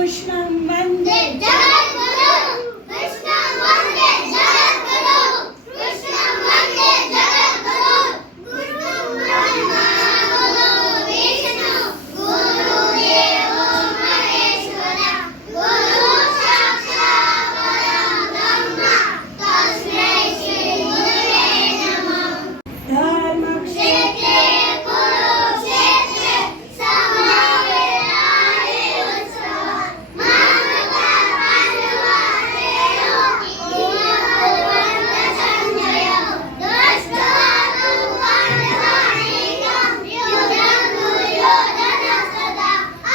कृष्णं वन्दे जगद्गुरु कृष्णं वन्दे जगद्गुरु कृष्णं वन्दे जगद्गुरु गुरु ब्रह्मा गुरु विष्णु गुरुदेवो महेश्वरा गुरु साक्षात् परब्रह्म तस्मै श्री गुरवे नमः धर्मक्षेत्रे कुरुक्षेत्रे समावेलानि उत्सव मामका पाण्डवारेयो संजयो दृष्ट्वा तु पाण्डवानीकं युधं दुर्योधनस्तदा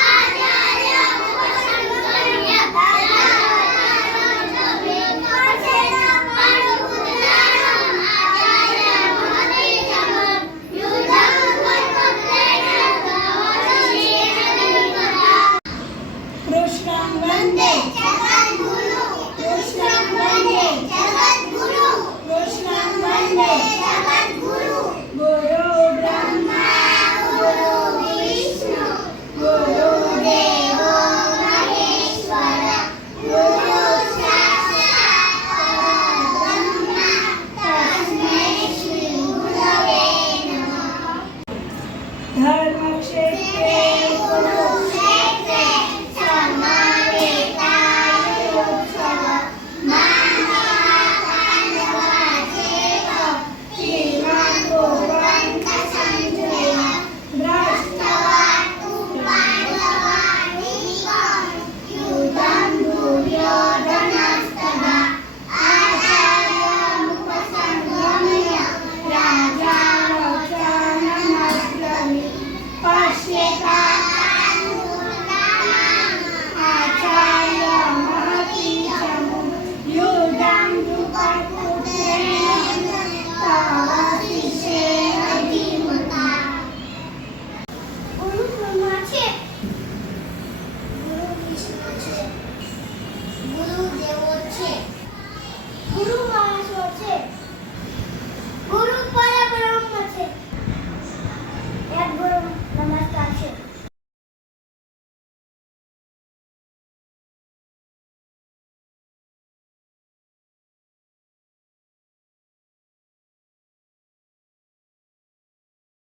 आचार्यमुपसंगम्य कृष्णं वन्दे जगद्गुरु कृष्णं वन्दे जगद्गुरु कृष्णं वन्दे जगद्गुरु गुरु ब्रह्मा गुरु विष्णु गुरुदेवो महेश्वरा गुरु साक्षात् परब्रह्म तस्मै श्री गुरवे नमः धर्मक्षेत्रे कुरुक्षेत्रे समावेतानि उत्सव महापाण्डवाचेतो श्रीमान् कुर्वन्तः दृष्ट्वा तु पाण्डवानीकं युधं दुर्योधनस्तदा आचार्यमुपसंगम्य राजा वचनमब्रवीत् पश्येतानुत्तमम् आचार्यमहतीशमुं युधं द्रुपदपुत्रेण तव शिष्येण धीमता गुरु ब्रह्मा છે ગુરુ વિષ્ણુ છે ગુરુ દેવો છે